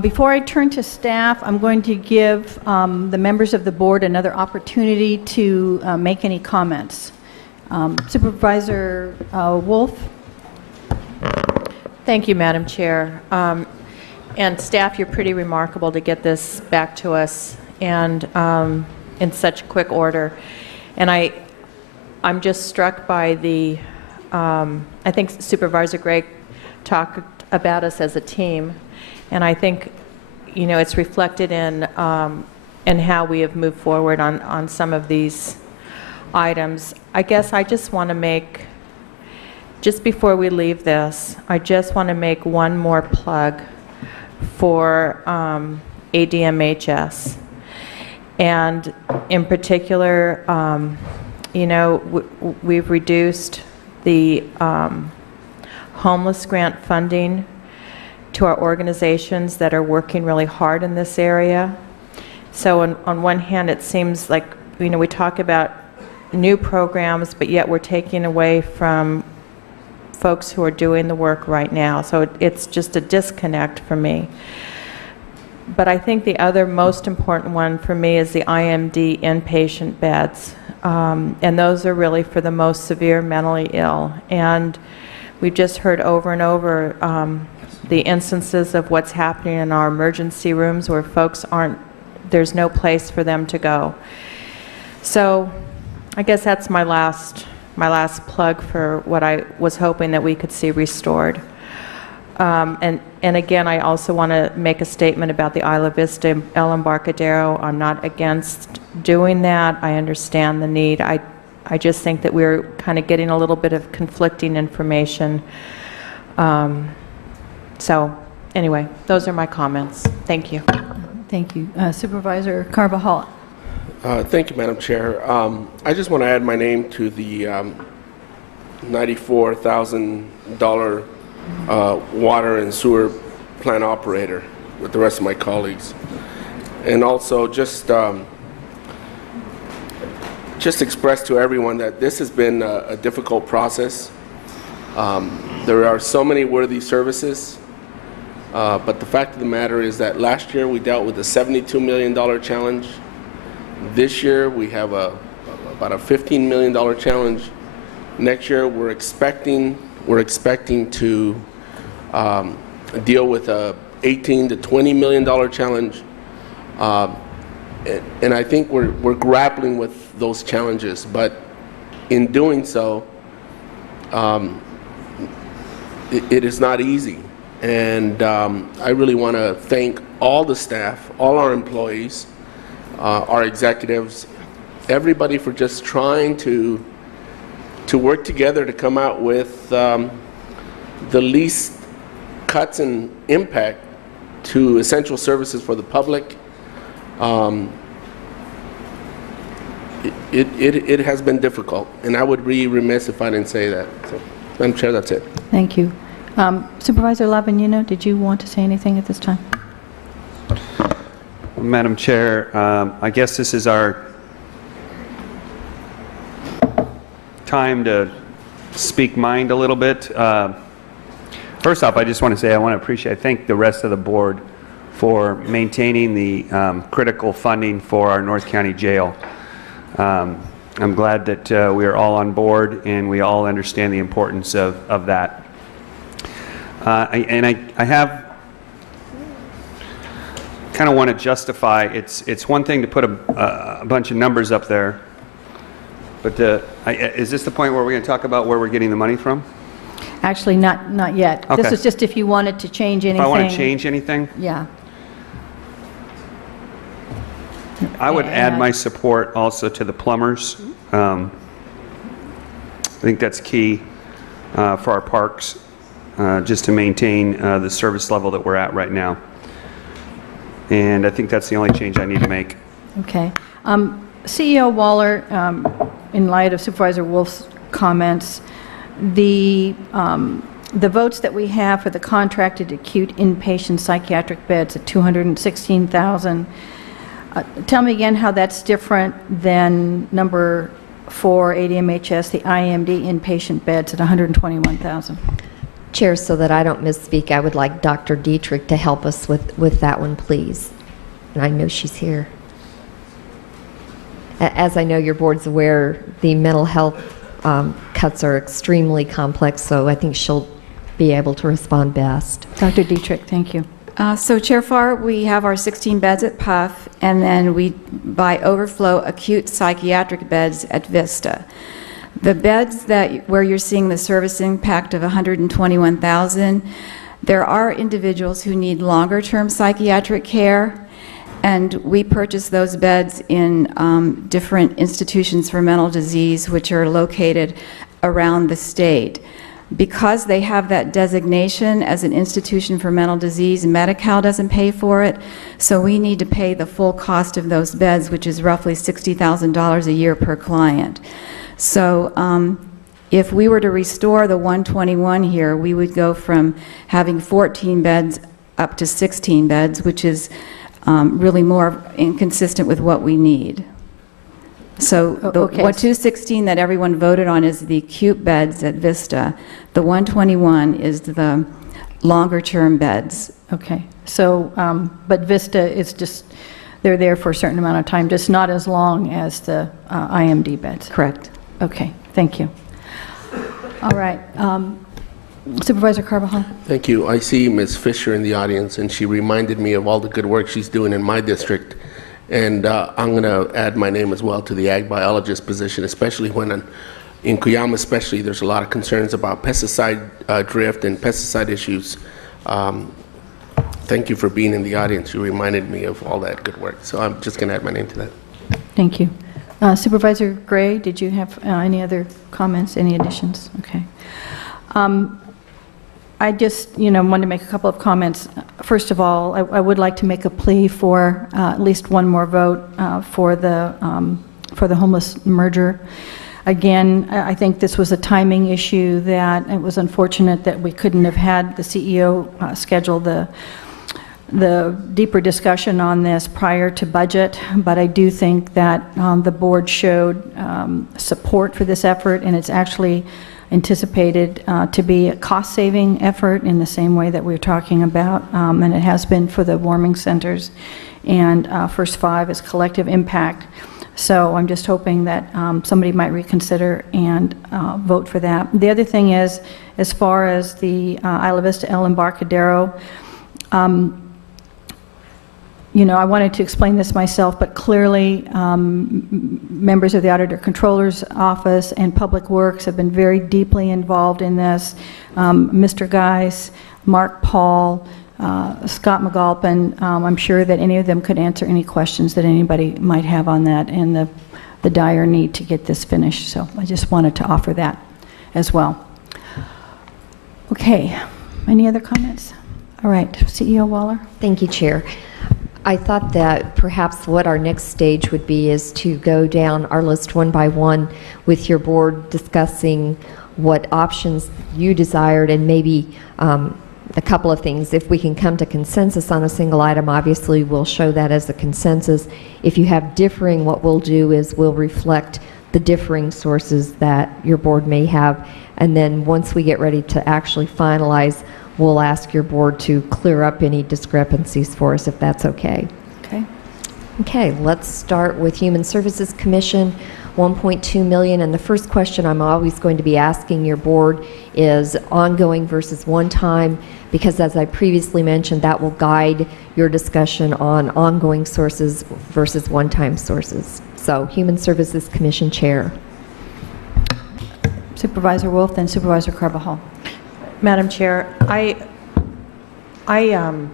Before I turn to staff, I'm going to give the members of the board another opportunity to make any comments. Supervisor Wolf? Thank you, Madam Chair. And staff, you're pretty remarkable to get this back to us and in such quick order. And I'm just struck by the, I think Supervisor Gregg talked about us as a team, and I think, you know, it's reflected in how we have moved forward on some of these items. I guess I just want to make, just before we leave this, I just want to make one more plug for ADMHS. And in particular, you know, we've reduced the homeless grant funding to our organizations that are working really hard in this area. So on one hand, it seems like, you know, we talk about new programs, but yet we're taking away from folks who are doing the work right now. So it's just a disconnect for me. But I think the other most important one for me is the IMD inpatient beds. And those are really for the most severe mentally ill. And we've just heard over and over the instances of what's happening in our emergency rooms where folks there's no place for them to go. So I guess that's my last plug for what I was hoping that we could see restored. And again, I also want to make a statement about the Isla Vista El Embarcadero. I'm not against doing that. I understand the need. I just think that we're kind of getting a little bit of conflicting information. So anyway, those are my comments. Thank you. Thank you. Supervisor Carvajal. Thank you, Madam Chair. I just want to add my name to the $94,000 water and sewer plant operator with the rest of my colleagues. And also just express to everyone that this has been a difficult process. There are so many worthy services, but the fact of the matter is that last year we dealt with a $72 million challenge. This year we have about a $15 million challenge. Next year we're expecting to deal with a $18 to $20 million challenge. And I think we're grappling with those challenges, but in doing so, it is not easy. And I really want to thank all the staff, all our employees, our executives, everybody for just trying to work together to come out with the least cuts and impact to essential services for the public. It has been difficult, and I would be remiss if I didn't say that. So, Madam Chair, that's it. Thank you. Supervisor Lavanino, did you want to say anything at this time? Madam Chair, I guess this is our time to speak mind a little bit. First off, I just want to say I thank the rest of the board for maintaining the critical funding for our North County Jail. I'm glad that we are all on board and we all understand the importance of that. I have kind of want to justify, it's one thing to put a bunch of numbers up there, but is this the point where we're going to talk about where we're getting the money from? Actually, not yet. Okay. This is just if you wanted to change anything. If I want to change anything? Yeah. I would add my support also to the plumbers. I think that's key for our parks, just to maintain the service level that we're at right now. And I think that's the only change I need to make. Okay. CEO Waller, in light of Supervisor Wolf's comments, the votes that we have for the contracted acute inpatient psychiatric beds at $216,000, tell me again how that's different than number 4, ADMHS, the IMD inpatient beds at $121,000. Chair, so that I don't misspeak, I would like Dr. Dietrich to help us with that one, please. And I know she's here. As I know your board's aware, the mental health cuts are extremely complex, so I think she'll be able to respond best. Dr. Dietrich, thank you. So Chair Farr, we have our 16 beds at Puff, and then we, by overflow, acute psychiatric beds at Vista. The beds where you're seeing the service impact of 121,000, there are individuals who need longer-term psychiatric care, and we purchase those beds in different institutions for mental disease, which are located around the state. Because they have that designation as an institution for mental disease, Medi-Cal doesn't pay for it, so we need to pay the full cost of those beds, which is roughly $60,000 a year per client. So if we were to restore the 121 here, we would go from having 14 beds up to 16 beds, which is really more inconsistent with what we need. So the Okay. 216 that everyone voted on is the acute beds at Vista. The 121 is the longer-term beds. Okay, so, but Vista is just, they're there for a certain amount of time, just not as long as the IMD beds. Correct. Okay, thank you. All right, Supervisor Carbajal? Thank you. I see Ms. Fisher in the audience, and she reminded me of all the good work she's doing in my district. And I'm going to add my name as well to the ag biologist position, especially when in Cuyama especially, there's a lot of concerns about pesticide drift and pesticide issues. Thank you for being in the audience. You reminded me of all that good work. So I'm just going to add my name to that. Thank you. Supervisor Gray, did you have any other comments, any additions? Okay. I just, wanted to make a couple of comments. First of all, I would like to make a plea for at least one more vote for the homeless merger. Again, I think this was a timing issue that it was unfortunate that we couldn't have had the CEO schedule the deeper discussion on this prior to budget, but I do think that the board showed support for this effort, and it's actually anticipated to be a cost-saving effort in the same way that we're talking about, and it has been for the warming centers, and first 5 is collective impact. So I'm just hoping that somebody might reconsider and vote for that. The other thing is, as far as the Isla Vista El Embarcadero, I wanted to explain this myself, but clearly members of the Auditor Controller's Office and Public Works have been very deeply involved in this. Mr. Geis, Mark Paul, Scott McAlpin, I'm sure that any of them could answer any questions that anybody might have on that and the dire need to get this finished. So I just wanted to offer that as well. Okay, any other comments? All right, CEO Waller. Thank you, Chair. I thought that perhaps what our next stage would be is to go down our list one by one with your board, discussing what options you desired and maybe a couple of things. If we can come to consensus on a single item, obviously we'll show that as a consensus. If you have differing, what we'll do is we'll reflect the differing sources that your board may have, and then once we get ready to actually finalize, we'll ask your board to clear up any discrepancies for us, if that's okay. Okay. Okay, let's start with Human Services Commission, 1.2 million. And the first question I'm always going to be asking your board is ongoing versus one-time, because as I previously mentioned, that will guide your discussion on ongoing sources versus one-time sources. So, Human Services Commission Chair. Supervisor Wolf, then Supervisor Carbajal. Madam Chair, I have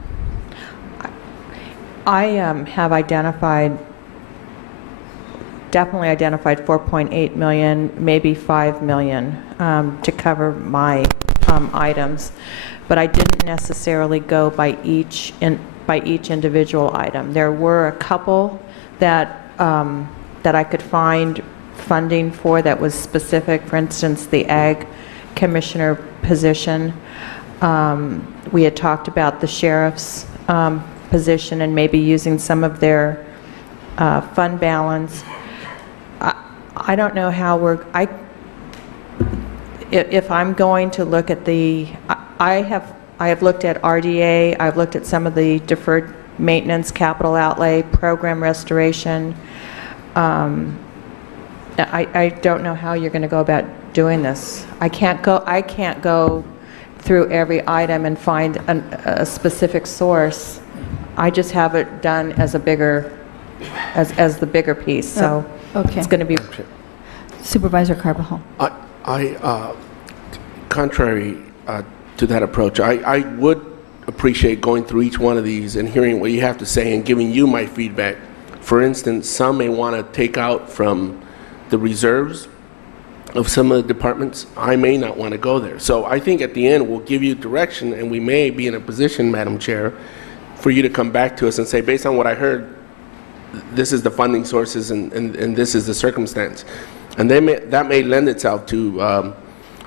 definitely identified 4.8 million, maybe 5 million to cover my items, but I didn't necessarily go by each individual item. There were a couple that I could find funding for that was specific. For instance, the Ag Commissioner position. We had talked about the sheriff's position and maybe using some of their fund balance. I don't know how if I'm going to look at I have looked at RDA, I've looked at some of the deferred maintenance, capital outlay, program restoration. I don't know how you're going to go about doing this. I can't go through every item and find a specific source. I just have it done as a bigger, as the bigger piece, so Okay. it's going to be... Supervisor Carbajal. Contrary to that approach, I would appreciate going through each one of these and hearing what you have to say and giving you my feedback. For instance, some may want to take out from the reserves of some of the departments. I may not want to go there. So I think at the end, we'll give you direction, and we may be in a position, Madam Chair, for you to come back to us and say, based on what I heard, this is the funding sources and this is the circumstance. And that may lend itself to,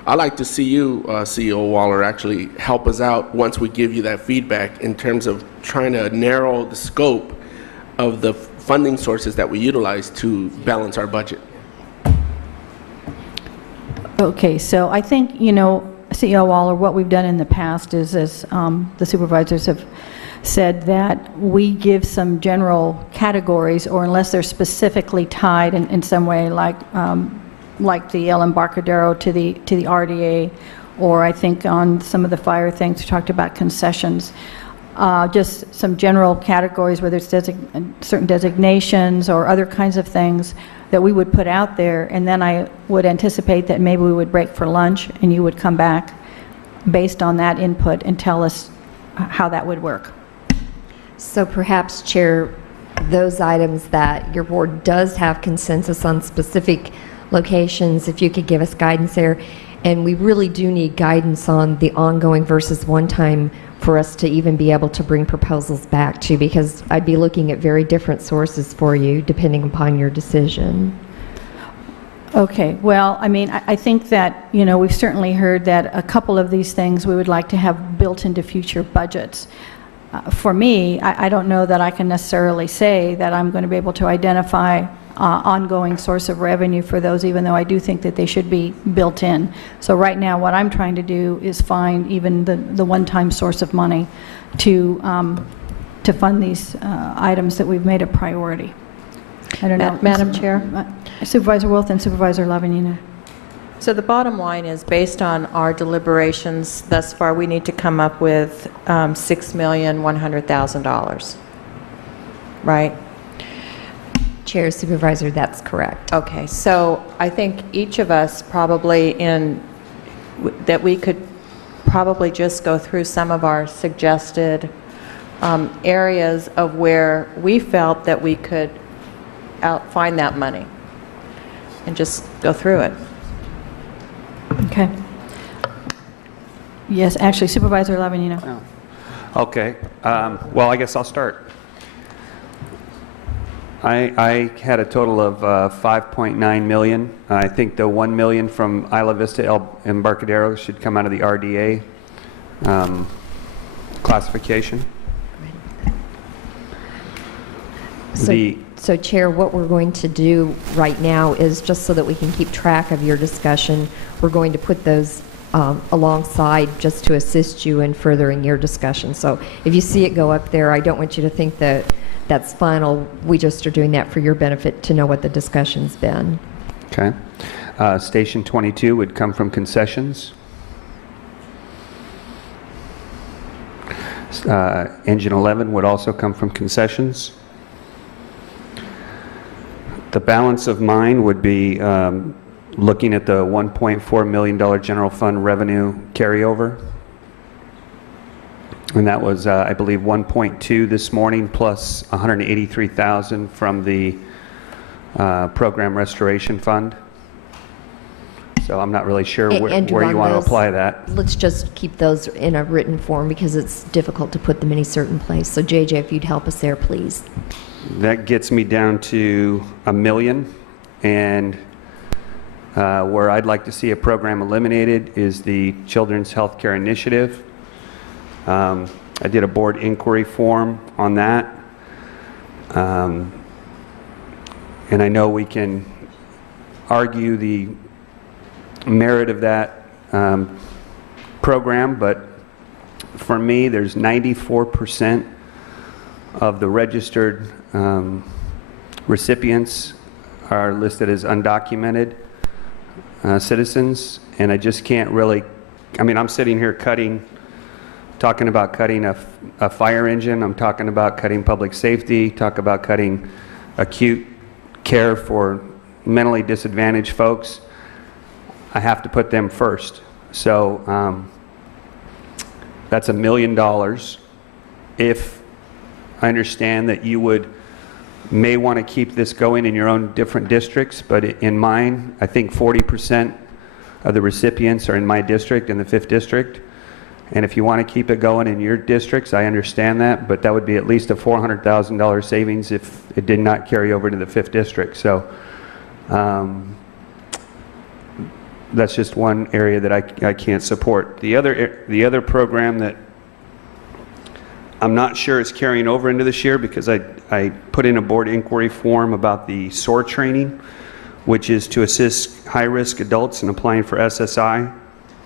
I'd like to see you, CEO Waller, actually help us out once we give you that feedback in terms of trying to narrow the scope of the funding sources that we utilize to balance our budget. Okay, so I think, you know, CEO Waller, what we've done in the past is, as the supervisors have said, that we give some general categories, or unless they're specifically tied in some way, like the El Embarcadero to the RDA, or I think on some of the fire things, we talked about concessions. Just some general categories, whether it's certain designations or other kinds of things that we would put out there, and then I would anticipate that maybe we would break for lunch and you would come back based on that input and tell us how that would work. So perhaps, Chair, those items that your board does have consensus on specific locations, if you could give us guidance there. And we really do need guidance on the ongoing versus one-time for us to even be able to bring proposals back to, because I'd be looking at very different sources for you depending upon your decision. Okay, well, I mean, I think that, you know, we've certainly heard that a couple of these things we would like to have built into future budgets. For me, I don't know that I can necessarily say that I'm going to be able to identify ongoing source of revenue for those, even though I do think that they should be built in. So right now, what I'm trying to do is find even the one-time source of money to fund these items that we've made a priority. I don't know. Madam Chair? Supervisor Wolf and Supervisor Lavanina. So the bottom line is, based on our deliberations thus far, we need to come up with $6,100,000, right? Chair, Supervisor, that's correct. Okay, so I think each of us probably that we could probably just go through some of our suggested areas of where we felt that we could find that money and just go through it. Okay. Yes, actually, Supervisor Lavanina. Oh. Okay. Well, I guess I'll start. I had a total of 5.9 million. I think the 1 million from Isla Vista El Embarcadero should come out of the RDA classification. So, Chair, what we're going to do right now is, just so that we can keep track of your discussion, we're going to put those alongside just to assist you in furthering your discussion. So if you see it go up there, I don't want you to think that that's final. We just are doing that for your benefit to know what the discussion's been. Okay. Station 22 would come from concessions. Engine 11 would also come from concessions. The balance of mine would be looking at the $1.4 million general fund revenue carryover. And that was, I believe, 1.2 this morning, plus 183,000 from the program restoration fund. So I'm not really sure where you want to apply that. Let's just keep those in a written form because it's difficult to put them in a certain place. So JJ, if you'd help us there, please. That gets me down to $1 million, and where I'd like to see a program eliminated is the Children's Healthcare Initiative. I did a board inquiry form on that, and I know we can argue the merit of that program, but for me, there's 94% of the registered recipients are listed as undocumented citizens, and I just can't really, I mean, I'm sitting here talking about cutting a fire engine, I'm talking about cutting public safety, talk about cutting acute care for mentally disadvantaged folks. I have to put them first. So that's $1 million. If I understand that you may want to keep this going in your own different districts, but in mine, I think 40% of the recipients are in my district, in the 5th district. And if you want to keep it going in your districts, I understand that, but that would be at least a $400,000 savings if it did not carry over to the 5th district. So that's just one area that I can't support. The other program that I'm not sure is carrying over into this year, because I put in a board inquiry form about the SOAR training, which is to assist high-risk adults in applying for SSI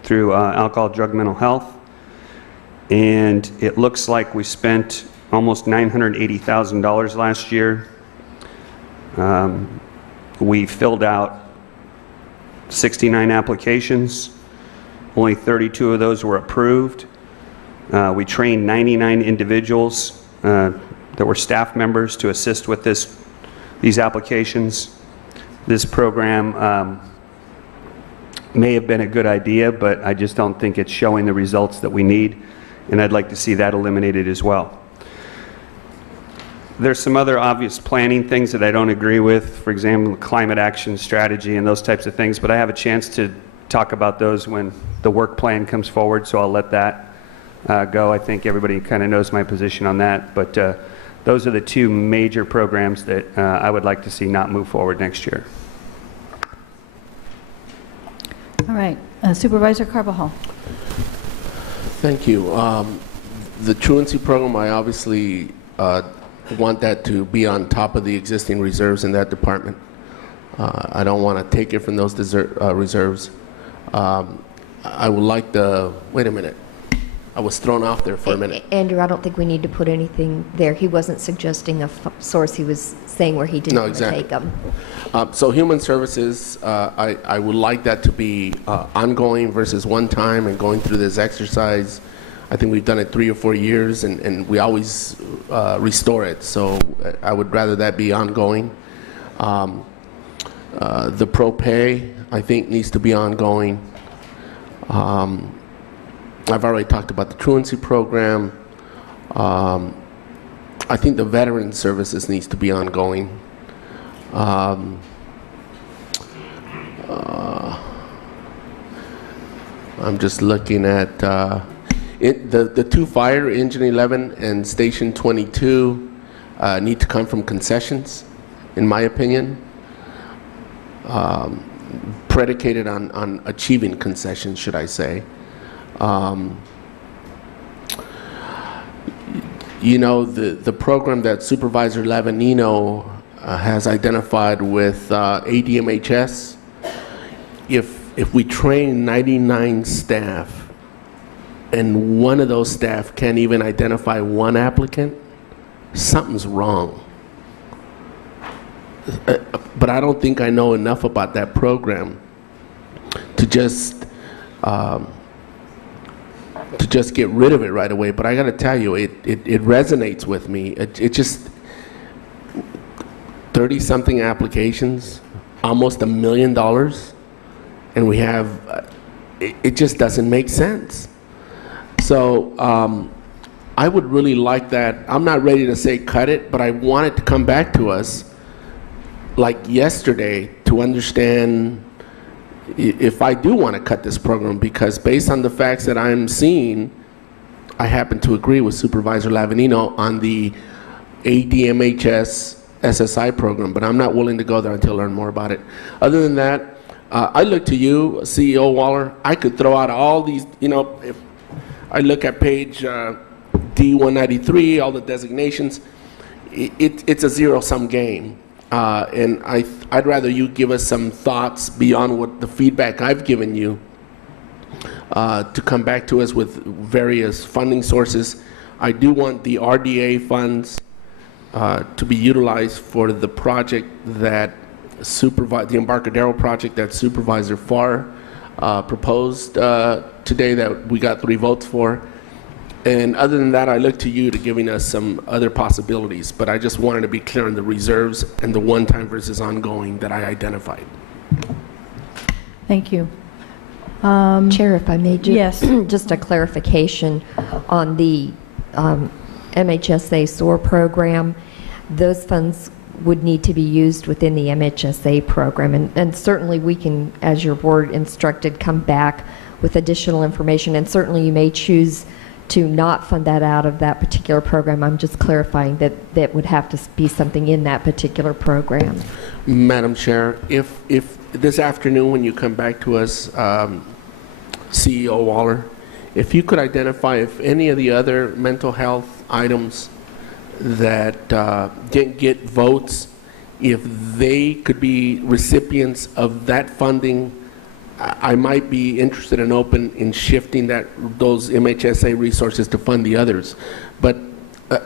through alcohol, drug, mental health. And it looks like we spent almost $980,000 last year. We filled out 69 applications. Only 32 of those were approved. We trained 99 individuals that were staff members to assist with these applications. This program may have been a good idea, but I just don't think it's showing the results that we need, and I'd like to see that eliminated as well. There's some other obvious planning things that I don't agree with, for example, climate action strategy and those types of things, but I have a chance to talk about those when the work plan comes forward, so I'll let that go. I think everybody kind of knows my position on that, but those are the two major programs that I would like to see not move forward next year. All right. Supervisor Carvajal. Thank you. The truancy program, I obviously want that to be on top of the existing reserves in that department. I don't want to take it from those reserves. I would like wait a minute. I was thrown off there for a minute. Andrew, I don't think we need to put anything there. He wasn't suggesting a source. He was saying where he didn't want to take them. So human services, I would like that to be ongoing versus one time and going through this exercise. I think we've done it 3 or 4 years, and we always restore it. So I would rather that be ongoing. The pro pay, I think, needs to be ongoing. I've already talked about the truancy program. I think the veteran services needs to be ongoing. I'm just looking at the 2 fire, Engine 11 and Station 22, need to come from concessions, in my opinion, predicated on achieving concessions, should I say. You know, the program that Supervisor Lavanino has identified with ADMHS, if we train 99 staff and one of those staff can't even identify one applicant, something's wrong. But I don't think I know enough about that program to just get rid of it right away. But I got to tell you, it resonates with me. It just 30-something applications, almost $1 million, and we have it just doesn't make sense. So I would really like that. I'm not ready to say cut it, but I want it to come back to us like yesterday to understand if I do want to cut this program, because based on the facts that I'm seeing, I happen to agree with Supervisor Lavanino on the ADMHS SSI program, but I'm not willing to go there until I learn more about it. Other than that, I look to you, CEO Waller. I could throw out all these, you know, if I look at page D193, all the designations, it's a zero-sum game. And I'd rather you give us some thoughts beyond what the feedback I've given you to come back to us with various funding sources. I do want the RDA funds to be utilized for the project that the Embarcadero project that Supervisor Farr proposed today that we got 3 votes for. And other than that, I look to you to giving us some other possibilities, but I just wanted to be clear on the reserves and the one-time versus ongoing that I identified. Thank you. Chair, if I may, Yes. just a clarification on the MHSA SOAR program. Those funds would need to be used within the MHSA program, and certainly we can, as your board instructed, come back with additional information, and certainly you may choose to not fund that out of that particular program. I'm just clarifying that that would have to be something in that particular program. Madam Chair, if this afternoon when you come back to us, CEO Waller, if you could identify if any of the other mental health items that didn't get votes, if they could be recipients of that funding, I might be interested and open in shifting those MHSA resources to fund the others. But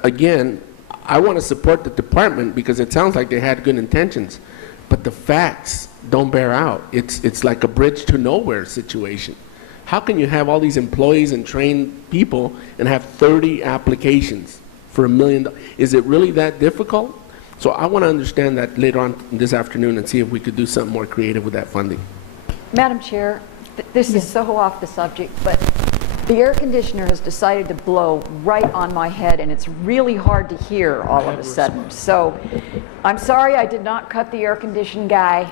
again, I want to support the department because it sounds like they had good intentions, but the facts don't bear out. It's like a bridge to nowhere situation. How can you have all these employees and trained people and have 30 applications for $1 million? Is it really that difficult? So I want to understand that later on this afternoon and see if we could do something more creative with that funding. Madam Chair, this is so off the subject, but the air conditioner has decided to blow right on my head, and it's really hard to hear all of a sudden. So I'm sorry I did not cut the air conditioning guy.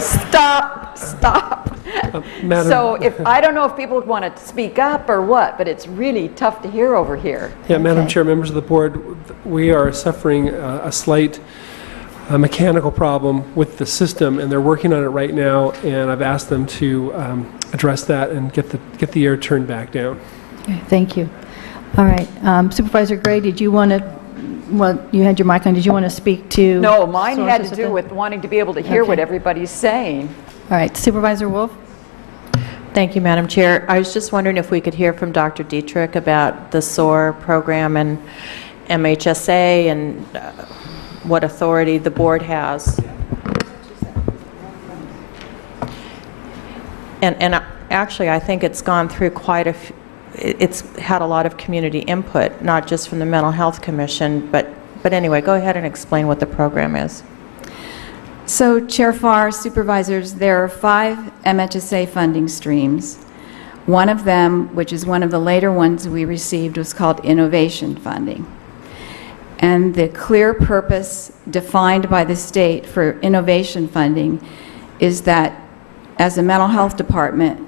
Stop. So I don't know if people want to speak up or what, but it's really tough to hear over here. Yeah, Madam Chair, members of the board, we are suffering a slight mechanical problem with the system, and they're working on it right now, and I've asked them to address that and get the air turned back down. Okay, thank you. All right, Supervisor Gray, did you want to, well, you had your mic on, did you want to speak to? No, mine had sources to of do with wanting to be able to hear what everybody's saying. All right, Supervisor Wolf? Thank you, Madam Chair. I was just wondering if we could hear from Dr. Dietrich about the SOAR program and MHSA and what authority the board has. And actually, I think it's gone through it's had a lot of community input, not just from the Mental Health Commission, but anyway, go ahead and explain what the program is. So, Chair Farr, supervisors, there are 5 MHSA funding streams. One of them, which is one of the later ones we received, was called innovation funding. And the clear purpose defined by the state for innovation funding is that as a mental health department,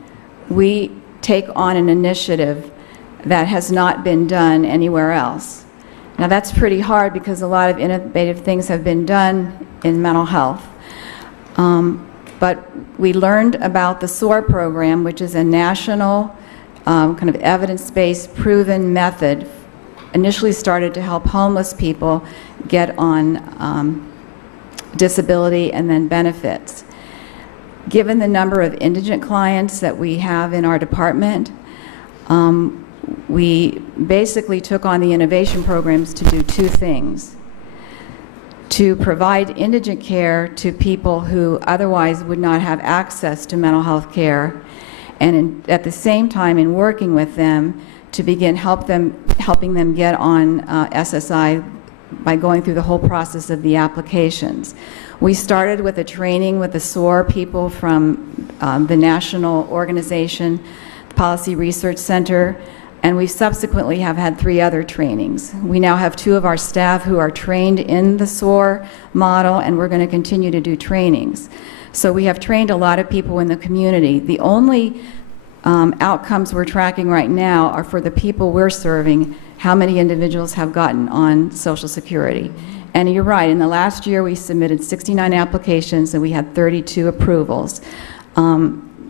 we take on an initiative that has not been done anywhere else. Now that's pretty hard because a lot of innovative things have been done in mental health. But we learned about the SOAR program, which is a national kind of evidence-based proven method, initially started to help homeless people get on disability and then benefits. Given the number of indigent clients that we have in our department, we basically took on the innovation programs to do 2 things. To provide indigent care to people who otherwise would not have access to mental health care, and at the same time, in working with them, to begin helping them get on SSI by going through the whole process of the applications. We started with a training with the SOAR people from the national organization, Policy Research Center, and we subsequently have had 3 other trainings. We now have 2 of our staff who are trained in the SOAR model, and we're going to continue to do trainings. So we have trained a lot of people in the community. The only outcomes we're tracking right now are for the people we're serving, how many individuals have gotten on Social Security. And you're right, in the last year we submitted 69 applications and we had 32 approvals.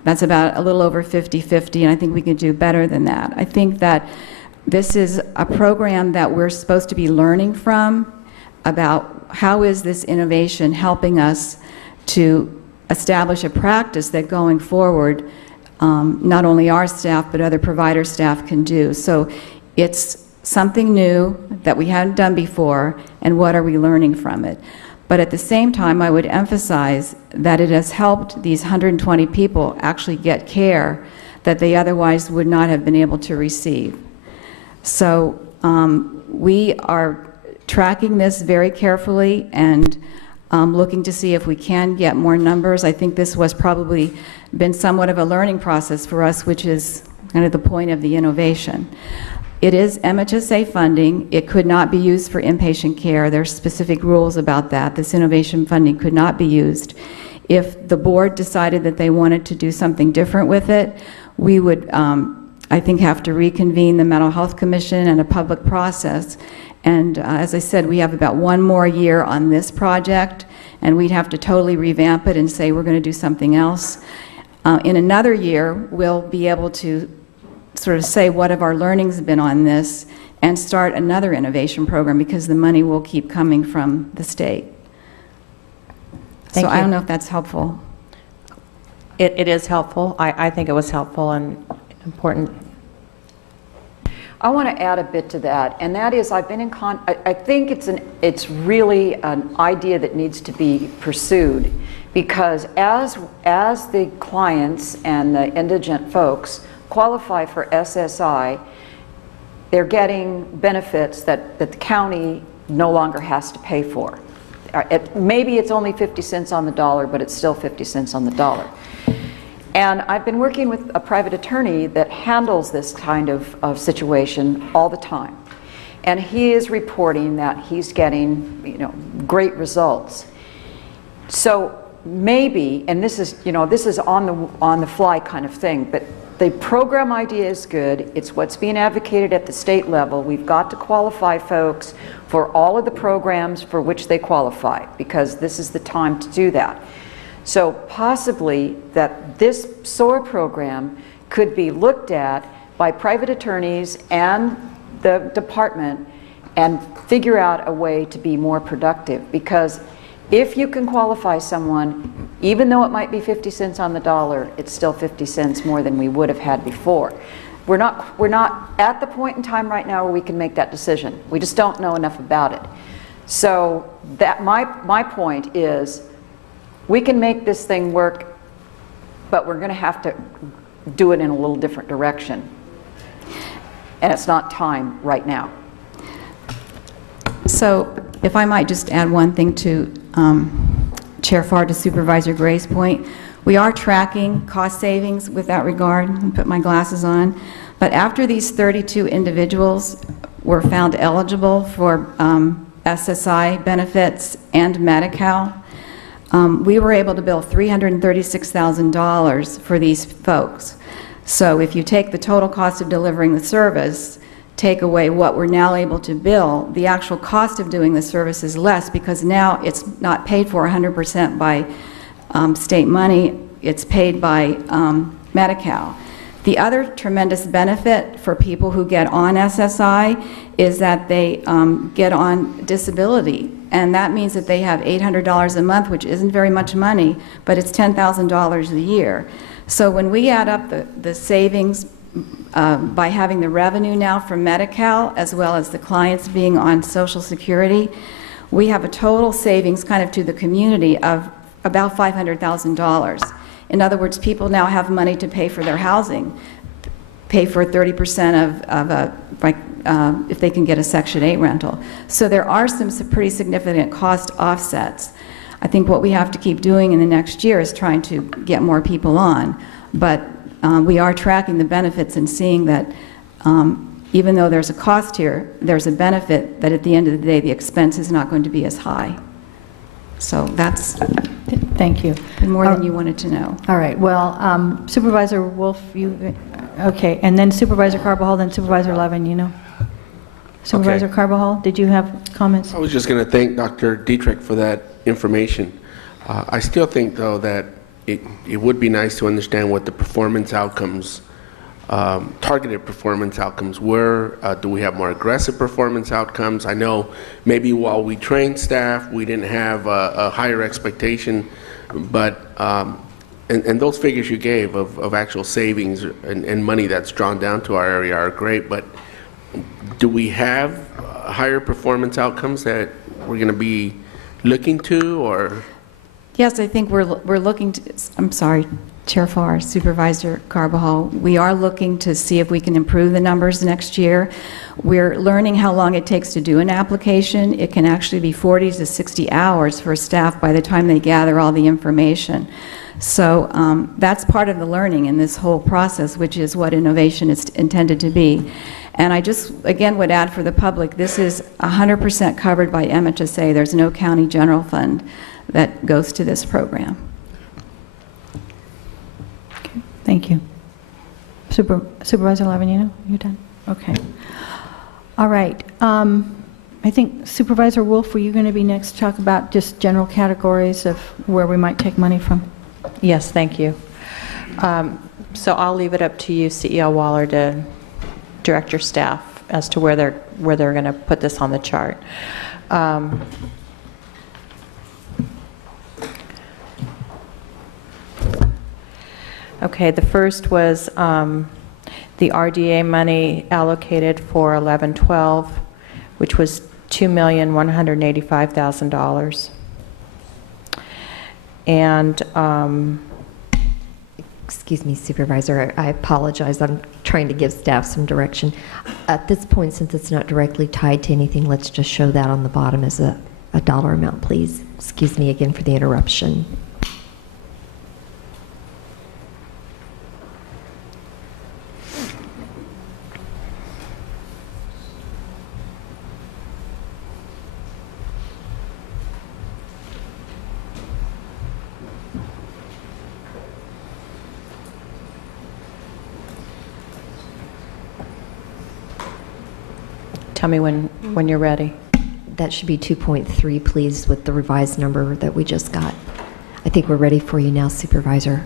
That's about a little over 50-50, and I think we could do better than that. I think that this is a program that we're supposed to be learning from about how is this innovation helping us to establish a practice that going forward not only our staff, but other provider staff can do. So it's something new that we hadn't done before, and what are we learning from it? But at the same time, I would emphasize that it has helped these 120 people actually get care that they otherwise would not have been able to receive. So we are tracking this very carefully and looking to see if we can get more numbers. I think this was probably been somewhat of a learning process for us, which is kind of the point of the innovation. It is MHSA funding. It could not be used for inpatient care. There's specific rules about that. This innovation funding could not be used. If the board decided that they wanted to do something different with it, we would, I think, have to reconvene the Mental Health Commission and a public process. And as I said, we have about 1 more year on this project, and we'd have to totally revamp it and say we're going to do something else. In another year, we'll be able to sort of say what have our learnings been on this and start another innovation program, because the money will keep coming from the state. Thank so you. I don't know if that's helpful. It is helpful. I think it was helpful and important. I want to add a bit to that, and that is I think it's really an idea that needs to be pursued, because as the clients and the indigent folks qualify for SSI, they're getting benefits that the county no longer has to pay for. Maybe it's only 50 cents on the dollar, but it's still 50 cents on the dollar. And I've been working with a private attorney that handles this kind of situation all the time. And he is reporting that he's getting, you know, great results. So maybe, and this is, you know, this is on the fly kind of thing, but the program idea is good. It's what's being advocated at the state level. We've got to qualify folks for all of the programs for which they qualify, because this is the time to do that. So possibly that this SOAR program could be looked at by private attorneys and the department and figure out a way to be more productive. Because if you can qualify someone, even though it might be 50 cents on the dollar, it's still 50 cents more than we would have had before. We're not at the point in time right now where we can make that decision. We just don't know enough about it. So that my point is, we can make this thing work, but we're going to have to do it in a little different direction. And it's not time right now. So if I might just add one thing to Chair Farr, to Supervisor Gray's point, we are tracking cost savings with that regard. I'll put my glasses on. But after these 32 individuals were found eligible for SSI benefits and Medi-Cal, we were able to bill $336,000 for these folks. So if you take the total cost of delivering the service, take away what we're now able to bill, the actual cost of doing the service is less, because now it's not paid for 100% by state money, it's paid by Medi-Cal. The other tremendous benefit for people who get on SSI is that they get on disability. And that means that they have $800 a month, which isn't very much money, but it's $10,000 a year. So when we add up the savings by having the revenue now from Medi-Cal, as well as the clients being on Social Security, we have a total savings kind of to the community of about $500,000. In other words, people now have money to pay for their housing, pay for 30% of a, if they can get a Section 8 rental. So there are some pretty significant cost offsets. I think what we have to keep doing in the next year is trying to get more people on. But we are tracking the benefits and seeing that even though there's a cost here, there's a benefit that at the end of the day, the expense is not going to be as high. So that's Thank you. more than you wanted to know. All right. Well, Supervisor Wolf, you, okay, and then Supervisor Carbajal, then Supervisor Levin, you know. Supervisor Carbajal, did you have comments? I was just going to thank Dr. Dietrich for that information. I still think, though, that it would be nice to understand what the performance outcomes, targeted performance outcomes were. Do we have more aggressive performance outcomes? I know maybe while we trained staff, we didn't have a higher expectation, but and those figures you gave of actual savings and money that's drawn down to our area are great, but do we have higher performance outcomes that we're going to be looking to, or? Yes, I think we're looking to, I'm sorry, Chair Farr, Supervisor Carbajal, we are looking to see if we can improve the numbers next year. We're learning how long it takes to do an application. It can actually be 40 to 60 hours for staff by the time they gather all the information. So that's part of the learning in this whole process, which is what innovation is intended to be. And I just, again, would add for the public, this is 100% covered by MHSA. There's no county general fund that goes to this program. Okay, thank you. Supervisor Lavanino, you done? Okay. All right. I think Supervisor Wolf, were you going to be next to talk about just general categories of where we might take money from? Yes, thank you. So I'll leave it up to you, CEO Waller, to direct your staff as to where they're going to put this on the chart. Okay, the first was the RDA money allocated for 11-12, which was $2,185,000. And Excuse me, Supervisor, I apologize. I'm trying to give staff some direction. At this point, since it's not directly tied to anything, let's just show that on the bottom as a dollar amount, please. Excuse me again for the interruption. tell me when you're ready. That should be 2.3, please, with the revised number that we just got. I think we're ready for you now, Supervisor.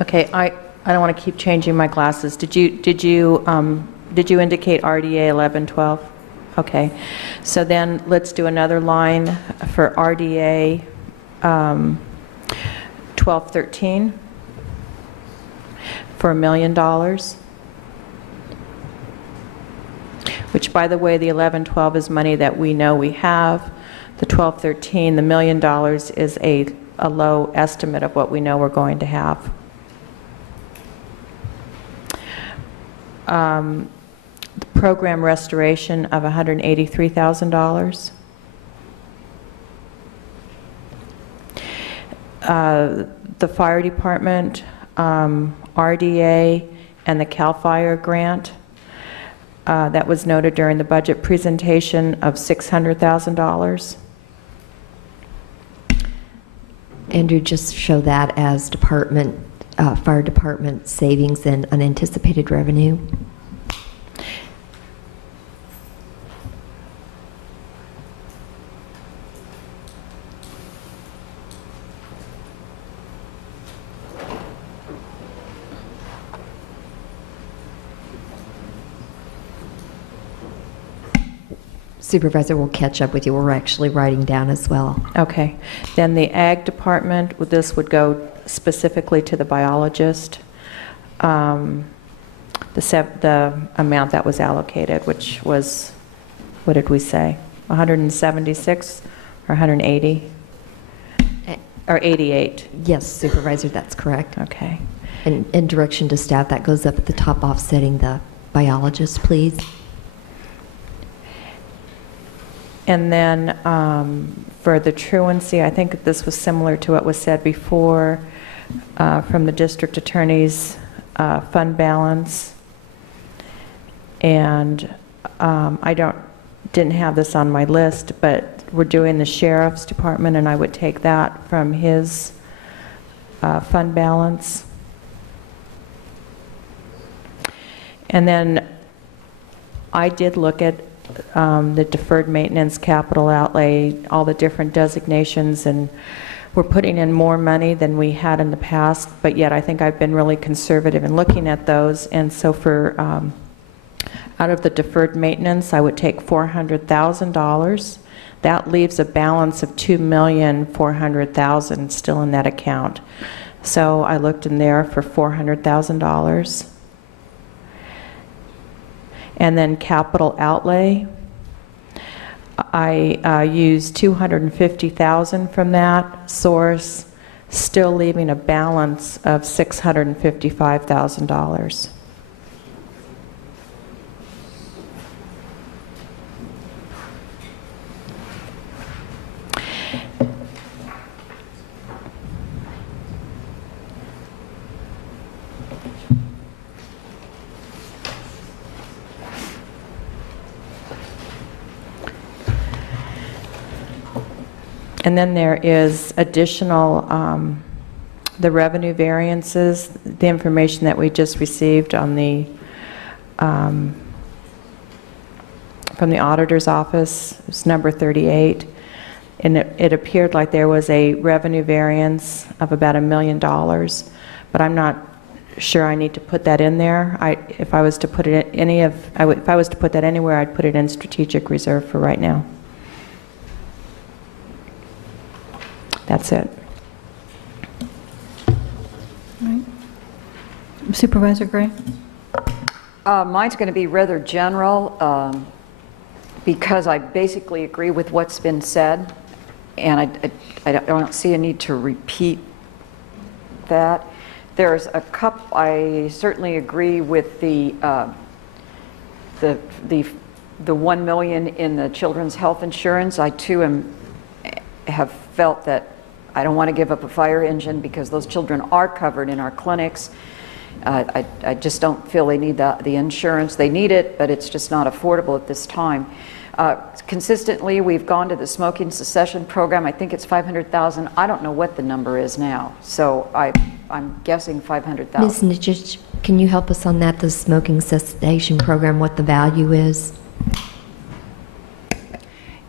Okay, I don't want to keep changing my glasses. Did you indicate RDA 11-12? Okay, so then let's do another line for RDA 12-13 for $1 million. Which, by the way, the 11-12 is money that we know we have. The 12-13, the $1 million is a low estimate of what we know we're going to have. The program restoration of $183,000. The fire department, RDA, and the CAL FIRE grant. That was noted during the budget presentation of $600,000. Andrew, just show that as department, fire department savings and unanticipated revenue. Supervisor will catch up with you. We're actually writing down as well. Okay. Then the ag department, this would go specifically to the biologist. The amount that was allocated, which was, what did we say? 176 or 180? Or 88? Yes, Supervisor, that's correct. Okay. And in direction to staff, that goes up at the top, offsetting the biologist, please. And then for the truancy, I think this was similar to what was said before from the district attorney's fund balance. And I didn't have this on my list, but we're doing the sheriff's department, and I would take that from his fund balance. And then I did look at the deferred maintenance, capital outlay, all the different designations, and we're putting in more money than we had in the past, but yet I think I've been really conservative in looking at those. And so for out of the deferred maintenance, I would take $400,000. That leaves a balance of $2,400,000 still in that account. So I looked in there for $400,000. And then capital outlay, I used $250,000 from that source, still leaving a balance of $655,000. And then there is additional, the revenue variances, the information that we just received on the, from the auditor's office, it's number 38. And it appeared like there was a revenue variance of about $1 million, but I'm not sure I need to put that in there. If I was to put it in if I was to put that anywhere, I'd put it in strategic reserve for right now. That's it. Right. Supervisor Gray? Mine's going to be rather general because I basically agree with what's been said, and I don't see a need to repeat that. There's a couple, I certainly agree with the $1 million in the children's health insurance. I too have felt that I don't want to give up a fire engine because those children are covered in our clinics. I just don't feel they need the insurance. They need it, but it's just not affordable at this time. Consistently, we've gone to the smoking cessation program. I think it's $500,000. I don't know what the number is now, so I'm guessing $500,000. Ms. Nitchich, can you help us on that, the smoking cessation program, what the value is?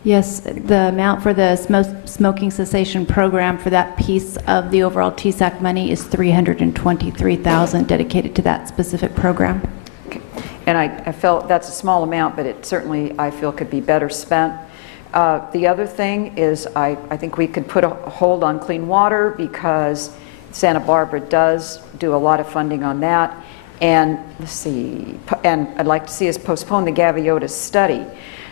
Yes, the amount for the smoking cessation program for that piece of the overall TSAC money is $323,000 dedicated to that specific program. Okay. And I felt that's a small amount, but it certainly, I feel, could be better spent. The other thing is I think we could put a hold on clean water because Santa Barbara does do a lot of funding on that. And let's see, and I'd like to see us postpone the Gaviota study.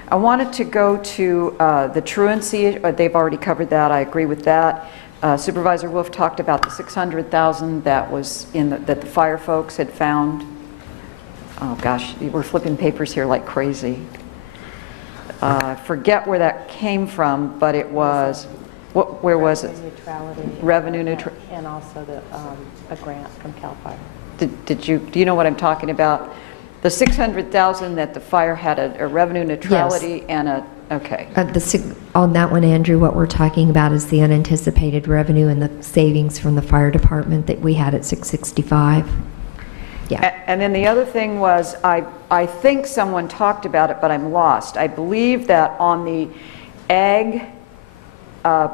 I wanted to go to the truancy. They've already covered that. I agree with that. Supervisor Wolf talked about the $600,000 that was that the fire folks had found. Oh gosh, we're flipping papers here like crazy. I forget where that came from, but it was, where was it? Revenue neutrality. And also a grant from CAL FIRE. Do you know what I'm talking about? The $600,000 that the fire had a revenue neutrality. Yes. And a, okay. On that one, Andrew, what we're talking about is the unanticipated revenue and the savings from the fire department that we had at 665. Yeah. And then the other thing was, I think someone talked about it, but I'm lost. I believe that on the ag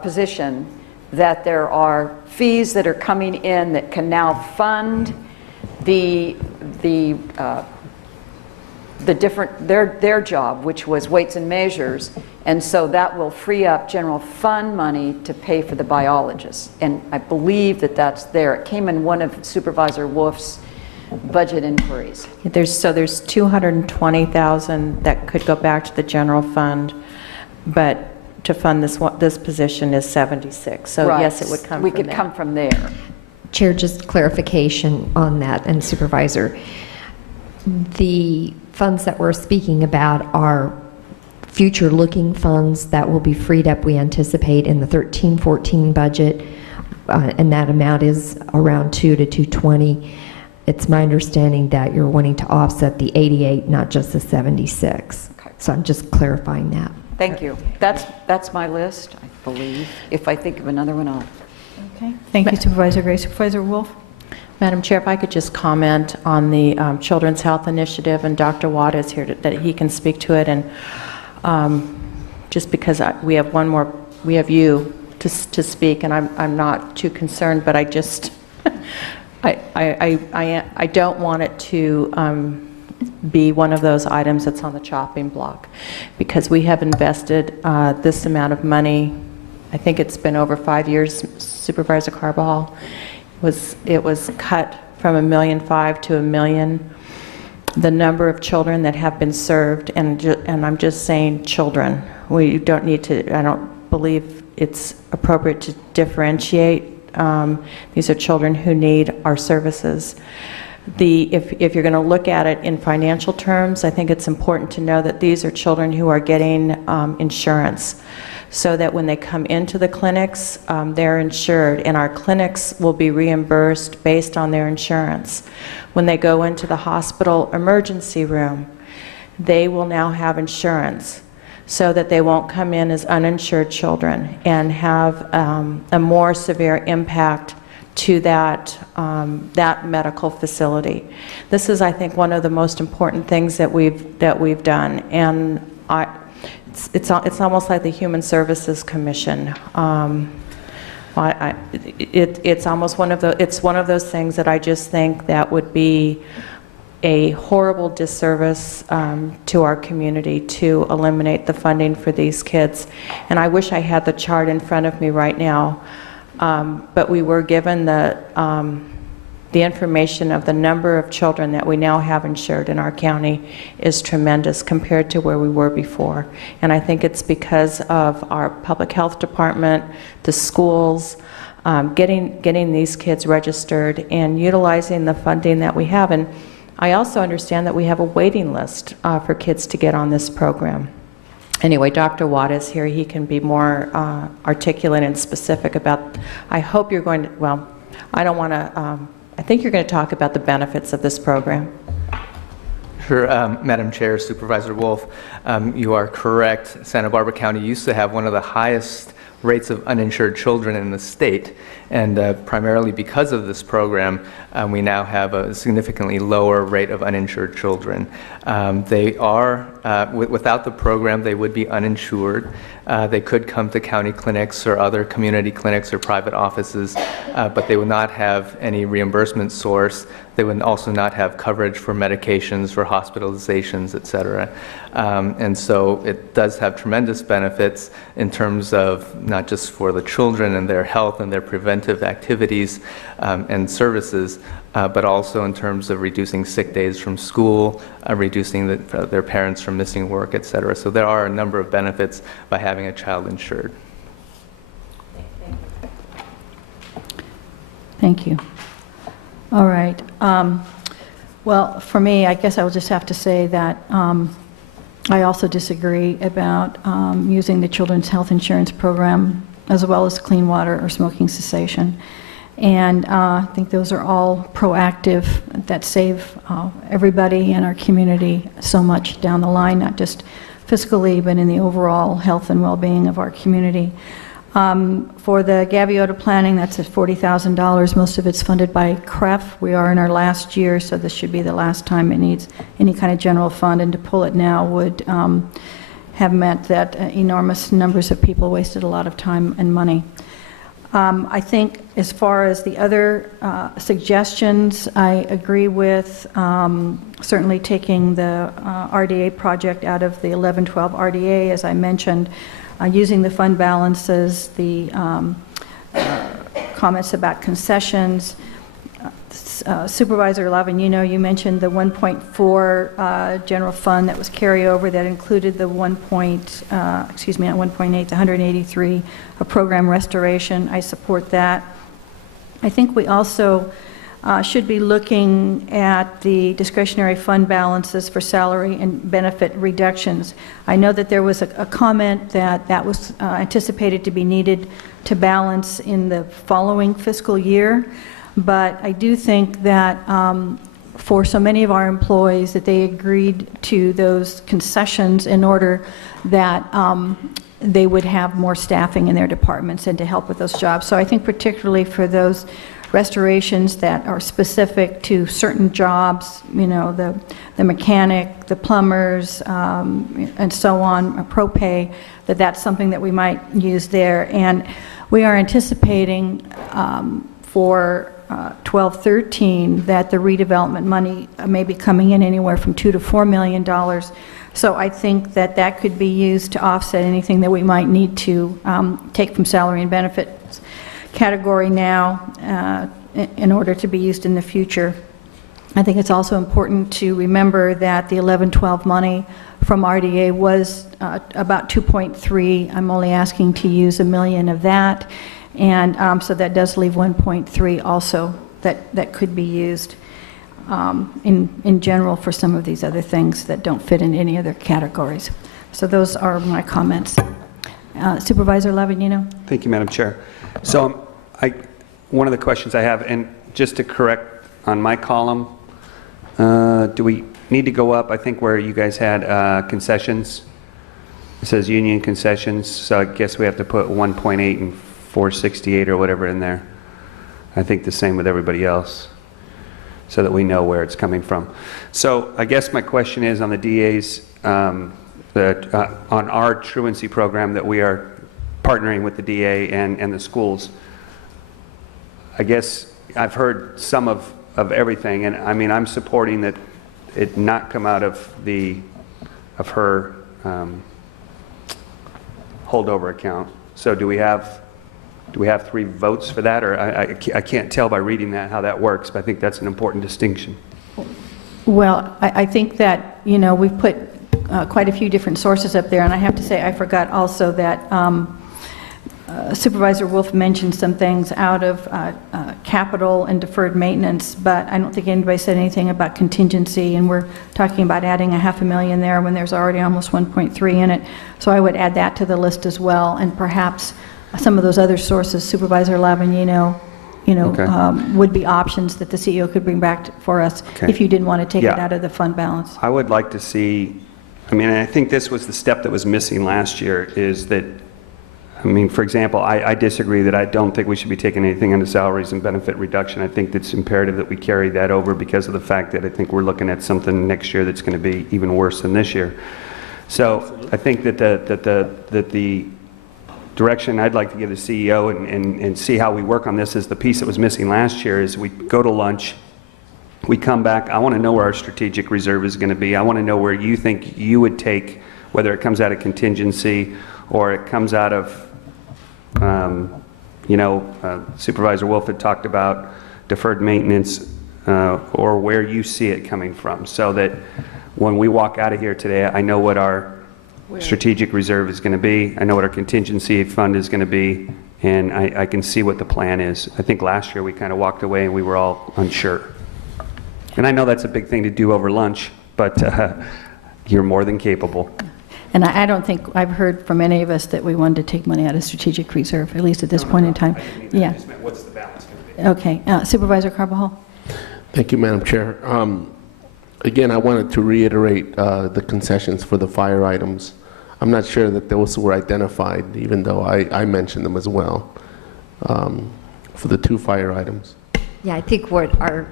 position, that there are fees that are coming in that can now fund their job, which was weights and measures, and so that will free up general fund money to pay for the biologists. And I believe that that's there. It came in one of Supervisor Wolf's budget inquiries. There's $220,000 that could go back to the general fund, but to fund this position is 76. So right. Yes, it would come. We could come from there. Chair, just clarification on that, and Supervisor. The funds that we're speaking about are future-looking funds that will be freed up, we anticipate, in the 13-14 budget, and that amount is around 2 to 220. It's my understanding that you're wanting to offset the 88, not just the 76. Okay. So I'm just clarifying that. Thank you. That's my list, I believe. If I think of another one, I'll. Okay. Thank you, Supervisor Gray. Supervisor Wolf? Madam Chair, if I could just comment on the Children's Health Initiative, and Dr. Watt is here that he can speak to it, and just because we have you to speak, and I'm not too concerned, but I just I don't want it to be one of those items that's on the chopping block, because we have invested this amount of money. I think it's been over 5 years, Supervisor Carbajal, it was cut from $1.5 million to $1 million. The number of children that have been served, and I'm just saying children. We don't need to, I don't believe it's appropriate to differentiate. These are children who need our services. If you're going to look at it in financial terms, I think it's important to know that these are children who are getting insurance, so that when they come into the clinics, they're insured, and our clinics will be reimbursed based on their insurance. When they go into the hospital emergency room, they will now have insurance, so that they won't come in as uninsured children and have a more severe impact to that medical facility. This is, I think, one of the most important things that we've done, and it's almost like the Human Services Commission. It's almost one of those things that I just think that would be a horrible disservice to our community to eliminate the funding for these kids. And I wish I had the chart in front of me right now, but we were given the information of the number of children that we now have insured in our county is tremendous compared to where we were before. And I think it's because of our public health department, the schools, getting these kids registered and utilizing the funding that we have. And I also understand that we have a waiting list for kids to get on this program. Anyway, Dr. Watt is here. He can be more articulate and specific about, I hope you're going to, well, I don't want to, I think you're going to talk about the benefits of this program. Sure, Madam Chair, Supervisor Wolf, you are correct. Santa Barbara County used to have one of the highest rates of uninsured children in the state, and primarily because of this program, we now have a significantly lower rate of uninsured children. They are, without the program, they would be uninsured. They could come to county clinics or other community clinics or private offices, but they would not have any reimbursement source. They would also not have coverage for medications, for hospitalizations, et cetera. And so it does have tremendous benefits in terms of not just for the children and their health and their preventive activities and services, but also in terms of reducing sick days from school, reducing their parents from missing work, et cetera. So there are a number of benefits by having a child insured. Thank you. All right. Well, for me, I guess I will just have to say that I also disagree about using the Children's Health Insurance Program as well as clean water or smoking cessation. And I think those are all proactive that save everybody in our community so much down the line, not just fiscally, but in the overall health and well-being of our community. For the Gaviota planning, that's at $40,000. Most of it's funded by CREF. We are in our last year, so this should be the last time it needs any kind of general fund, and to pull it now would have meant that enormous numbers of people wasted a lot of time and money. I think as far as the other suggestions, I agree with certainly taking the RDA project out of the 1112 RDA, as I mentioned, using the fund balances, the comments about concessions. Supervisor Lavigno, you mentioned the 1.4 general fund that was carryover that included the 1.8, the 183 program restoration. I support that. I think we also should be looking at the discretionary fund balances for salary and benefit reductions. I know that there was a comment that was anticipated to be needed to balance in the following fiscal year, but I do think that for so many of our employees that they agreed to those concessions in order that they would have more staffing in their departments and to help with those jobs. So I think particularly for those restorations that are specific to certain jobs, you know, the mechanic, the plumbers, and so on, pro-pay, that's something that we might use there. And we are anticipating for 12-13 that the redevelopment money may be coming in anywhere from $2 to $4 million. So I think that that could be used to offset anything that we might need to take from salary and benefits category now in order to be used in the future. I think it's also important to remember that the 11-12 money from RDA was about 2.3. I'm only asking to use $1 million of that, and so that does leave 1.3 also that could be used in general for some of these other things that don't fit in any other categories. So those are my comments. Supervisor Lavanino? Thank you, Madam Chair. So one of the questions I have, and just to correct on my column, do we need to go up, I think, where you guys had concessions? It says union concessions, so I guess we have to put 1.8 and 468 or whatever in there. I think the same with everybody else, so that we know where it's coming from. So I guess my question is on the DA's, on our truancy program that we are partnering with the DA and the schools. I guess I've heard some of everything, and I mean, I'm supporting that it not come out of her holdover account. So do we have 3 votes for that, or I can't tell by reading that how that works, but I think that's an important distinction. Well, I think that, you know, we've put quite a few different sources up there, and I have to say I forgot also that Supervisor Wolf mentioned some things out of capital and deferred maintenance, but I don't think anybody said anything about contingency, and we're talking about adding $500,000 there when there's already almost 1.3 in it. So I would add that to the list as well, and perhaps some of those other sources, Supervisor Lavanino, you know, Okay. would be options that the CEO could bring back for us if you didn't want to take it Yeah. out of the fund balance. I would like to see, I mean, I think this was the step that was missing last year, is that, I mean, for example, I disagree that I don't think we should be taking anything under salaries and benefit reduction. I think it's imperative that we carry that over because of the fact that I think we're looking at something next year that's going to be even worse than this year. So I think that the direction I'd like to give the CEO and see how we work on this is the piece that was missing last year is we go to lunch, we come back, I want to know where our strategic reserve is going to be. I want to know where you think you would take, whether it comes out of contingency or it comes out of, you know, Supervisor Wolf had talked about deferred maintenance, or where you see it coming from, so that when we walk out of here today, I know what our strategic reserve is going to be, I know what our contingency fund is going to be, and I can see what the plan is. I think last year we kind of walked away and we were all unsure. And I know that's a big thing to do over lunch, but you're more than capable. And I don't think I've heard from any of us that we wanted to take money out of strategic reserve, at least at this point in time. I didn't mean that. Yeah. I just meant what's the balance going to be? Okay. Supervisor Carbajal? Thank you, Madam Chair. Again, I wanted to reiterate the concessions for the fire items. I'm not sure that those were identified, even though I mentioned them as well, for the 2 fire items. Yeah, I think what our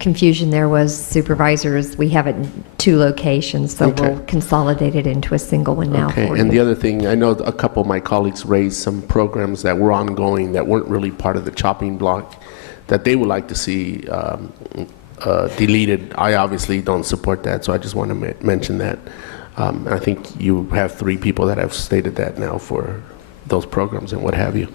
confusion there was, supervisors, we have it in 2 locations, so Okay. we'll consolidate it into a single one now Okay, for and you. the other thing, I know a couple of my colleagues raised some programs that were ongoing that weren't really part of the chopping block that they would like to see deleted. I obviously don't support that, so I just want to mention that. And I think you have 3 people that have stated that now for those programs and what have you.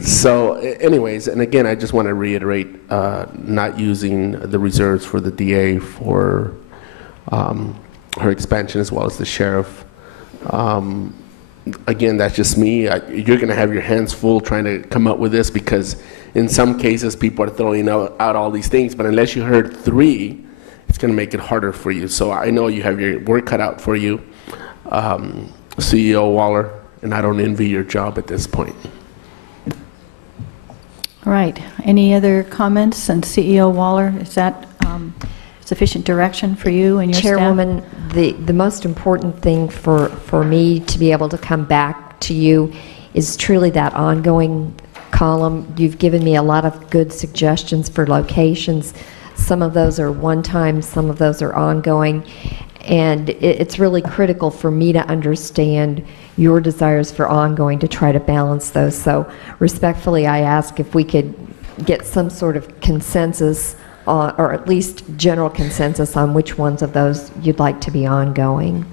So anyways, and again, I just want to reiterate not using the reserves for the DA for her expansion as well as the sheriff. Again, that's just me. You're going to have your hands full trying to come up with this because in some cases people are throwing out all these things, but unless you heard 3, it's going to make it harder for you. So I know you have your work cut out for you, CEO Waller, and I don't envy your job at this point. All right. Any other comments? And CEO Waller, is that sufficient direction for you and your staff? Chairwoman, the most important thing for me to be able to come back to you is truly that ongoing column. You've given me a lot of good suggestions for locations. Some of those are one-time, some of those are ongoing, and it's really critical for me to understand your desires for ongoing to try to balance those. So respectfully, I ask if we could get some sort of consensus, or at least general consensus on which ones of those you'd like to be ongoing.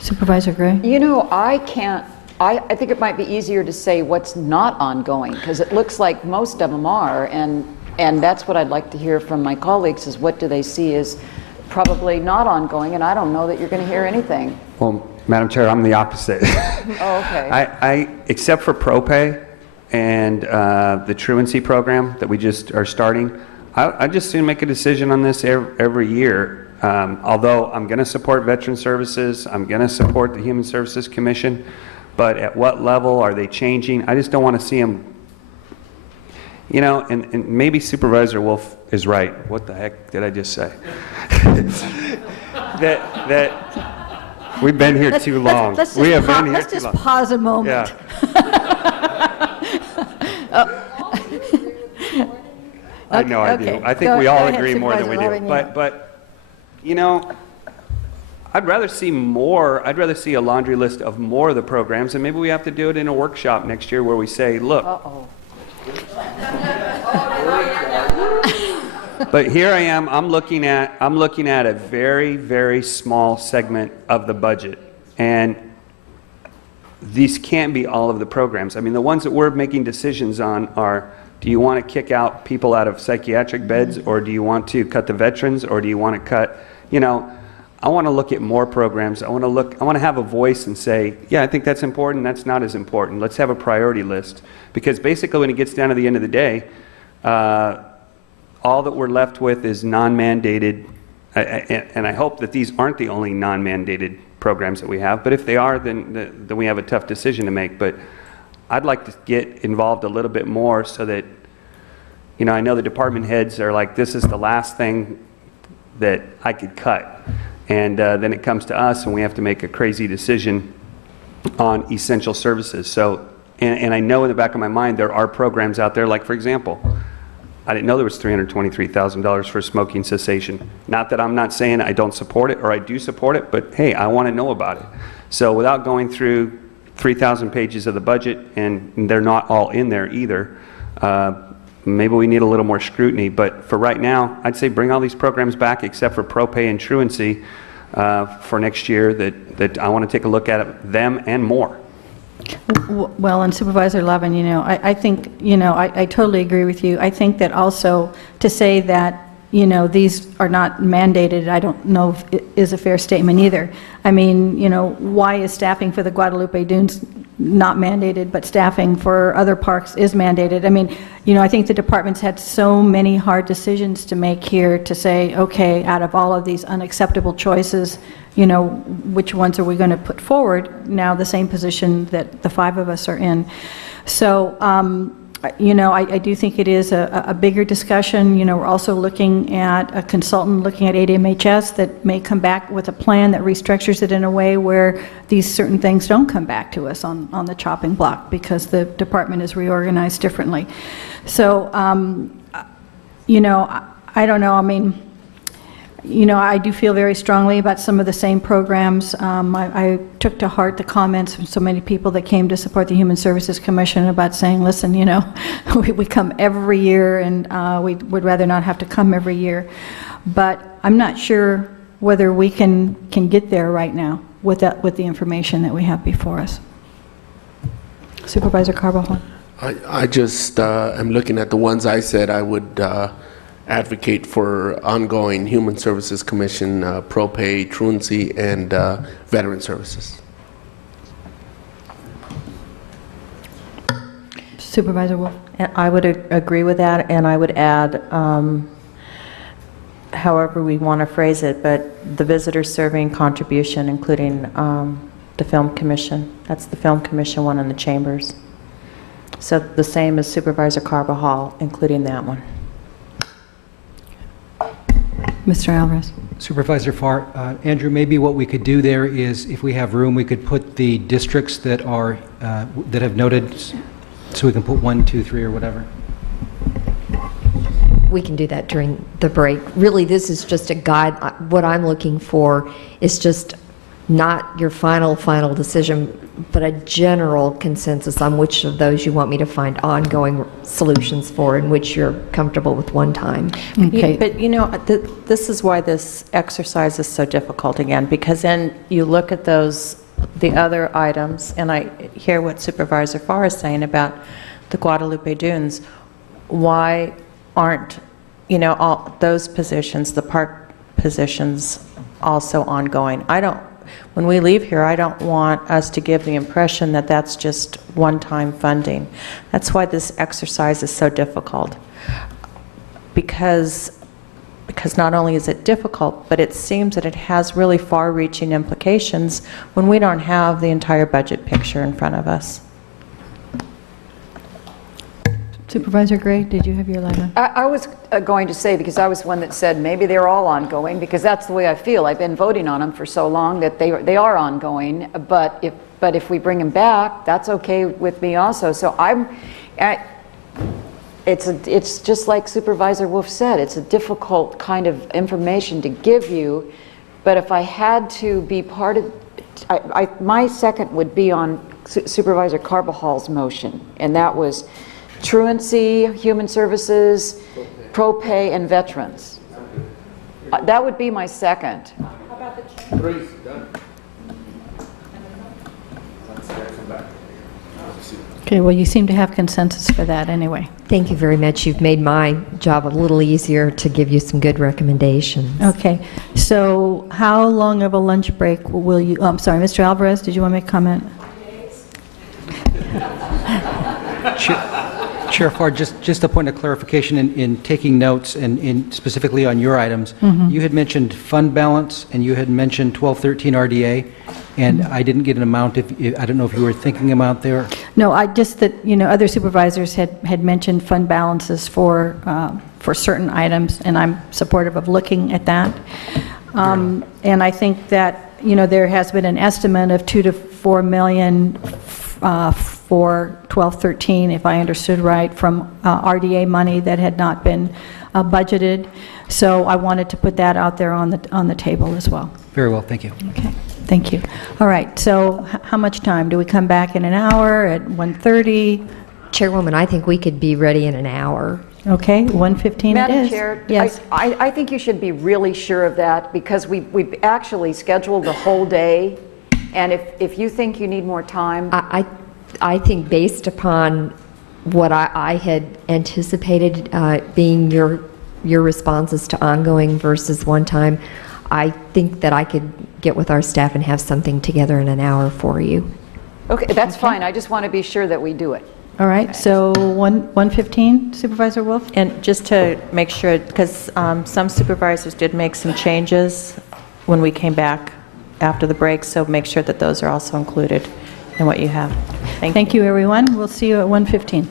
Supervisor Gray? You know, I can't I think it might be easier to say what's not ongoing, because it looks like most of them are, and that's what I'd like to hear from my colleagues, is what do they see as probably not ongoing, and I don't know that you're going to hear anything. Well, Madam Chair, I'm the opposite. Oh, okay. I except for ProPay and the truancy program that we just are starting, I just soon make a decision on this every year. Although I'm going to support Veteran Services, I'm going to support the Human Services Commission, but at what level are they changing? I just don't want to see them, you know, and maybe Supervisor Wolf is right. What the heck did I just say? that we've been here too long. Let's just pause a moment. Yeah. I know I do. I think we all agree more than we do. But you know, I'd rather see more. I'd rather see a laundry list of more of the programs, and maybe we have to do it in a workshop next year where we say, look. But here I am. I'm looking at a very, very small segment of the budget, and these can't be all of the programs. I mean, the ones that we're making decisions on are: do you want to kick out people out of psychiatric beds, or do you want to cut the veterans, or do you want to cut? You know, I want to look at more programs. I want to have a voice and say, yeah, I think that's important. That's not as important. Let's have a priority list, because basically, when it gets down to the end of the day, all that we're left with is non-mandated, and I hope that these aren't the only non-mandated programs that we have, but if they are, then we have a tough decision to make. But I'd like to get involved a little bit more so that, you know, I know the department heads are like, this is the last thing that I could cut. And then it comes to us and we have to make a crazy decision on essential services. So, and I know in the back of my mind there are programs out there, like, for example, I didn't know there was $323,000 for smoking cessation. Not that I'm not saying I don't support it or I do support it, but hey, I want to know about it. So without going through 3,000 pages of the budget, and they're not all in there either, maybe we need a little more scrutiny. But for right now, I'd say bring all these programs back except for ProPay and truancy for next year, that I want to take a look at them and more. Well, and Supervisor Levin, you know, I think, you know, I totally agree with you. I think that also to say that, you know, these are not mandated, I don't know if it is a fair statement either. I mean, you know, why is staffing for the Guadalupe Dunes not mandated, but staffing for other parks is mandated? I mean, you know, I think the department's had so many hard decisions to make here to say, okay, out of all of these unacceptable choices, you know, which ones are we going to put forward? Now the same position that the five of us are in. So, you know, I do think it is a bigger discussion. You know, we're also looking at a consultant looking at ADMHS that may come back with a plan that restructures it in a way where these certain things don't come back to us on the chopping block because the department is reorganized differently. So, you know, I don't know. I mean, you know, I do feel very strongly about some of the same programs. I took to heart the comments from so many people that came to support the Human Services Commission about saying, listen, you know, we come every year and we would rather not have to come every year. But I'm not sure whether we can get there right now with the information that we have before us. Supervisor Carbajal. I just am looking at the ones I said I would advocate for ongoing Human Services Commission, ProPay, truancy, and Veteran Services. Supervisor Wolf. And I would agree with that, and I would add, however we want to phrase it, but the visitor serving contribution, including the Film Commission. That's the Film Commission one in the chambers. So the same as Supervisor Carbajal, including that one. Mr. Alvarez. Supervisor Farr, Andrew, maybe what we could do there is, if we have room, we could put the districts that are that have noted, so we can put 1, 2, 3, or whatever. We can do that during the break. Really, this is just a guide. What I'm looking for is just not your final decision, but a general consensus on which of those you want me to find ongoing solutions for and which you're comfortable with one time. Okay. But you know, this is why this exercise is so difficult again, because then you look at those the other items, and I hear what Supervisor Farr is saying about the Guadalupe Dunes, why aren't, you know, all those positions, the park positions, also ongoing? When we leave here, I don't want us to give the impression that that's just one-time funding. That's why this exercise is so difficult. Because not only is it difficult, but it seems that it has really far-reaching implications when we don't have the entire budget picture in front of us. Supervisor Gray, did you have your light on? I was going to say, because I was one that said maybe they're all ongoing, because that's the way I feel. I've been voting on them for so long that they are ongoing, but if we bring them back, that's okay with me also. So it's just like Supervisor Wolf said, it's a difficult kind of information to give you, but if I had to be part of, my second would be on Supervisor Carvajal's motion, and that was truancy, human services, pro-pay, and veterans. That would be my second. How about the three's done? Okay, well, you seem to have consensus for that anyway. Thank you very much. You've made my job a little easier to give you some good recommendations. Okay, so how long of a lunch break will you, I'm sorry, Mr. Alvarez, did you want to make a comment? Chair Farr, just a point of clarification in taking notes and specifically on your items. You had mentioned fund balance and you had mentioned 1213 RDA, and I didn't get an amount. I don't know if you were thinking amount there. No, I just that, you know, other supervisors had mentioned fund balances for certain items, and I'm supportive of looking at that. And I think that, you know, there has been an estimate of 2 to 4 million for 1213, if I understood right, from RDA money that had not been budgeted. So I wanted to put that out there on the table as well. Very well, thank you. Okay, thank you. All right, so how much time? Do we come back in an hour at 1:30? Chairwoman, I think we could be ready in an hour. Okay, 1:15 it Madam is. Chair, Yes. I think you should be really sure of that, because we've actually scheduled the whole day, and if you think you need more time. I think based upon what I had anticipated being your responses to ongoing versus one time, I think that I could get with our staff and have something together in an hour for you. Okay, that's fine. I just want to be sure that we do it. All right, so 1:15, Supervisor Wolf? And just to make sure, because some supervisors did make some changes when we came back after the break, so make sure that those are also included in what you have. Thank you. Thank you, everyone. We'll see you at 1:15.